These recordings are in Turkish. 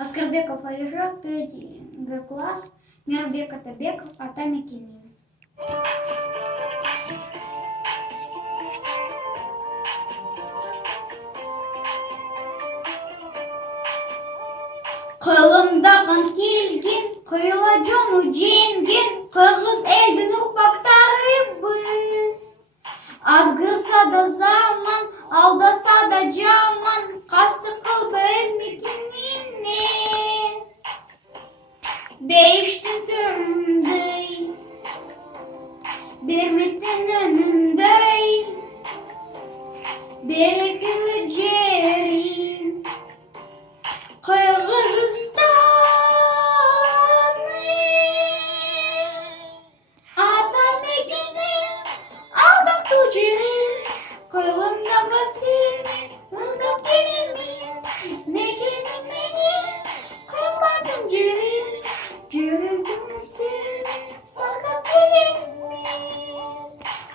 Аскарбеков Алишер, 3 класс, Мирбек Атабеков, Атамекенин. Kılımdağın kelgen, kıyıla jonu jengen, Kırgız elдің ұрпақтары біз. Азғырса да заман, алдаса да жаман, Қастық қылды өзмекенінен. Бейіштің түріндей, берметтен önündey, Белгілі жері,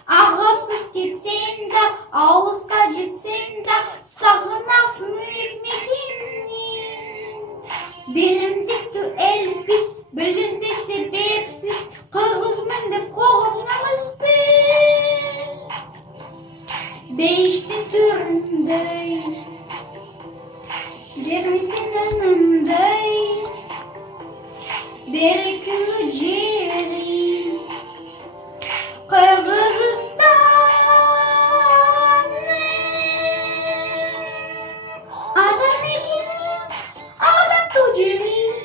Ağızsız gitsen de, ağızda gitsen de, sağınarsın ekmeğinden. Bilindik elbis, bilindi sebepsiz, Kırgızmın da kolunalısın. Beştin türündey, Birlikten önündey, Belkili jeri, Kırgızistan'ın Adam ekimi, adam tuciri,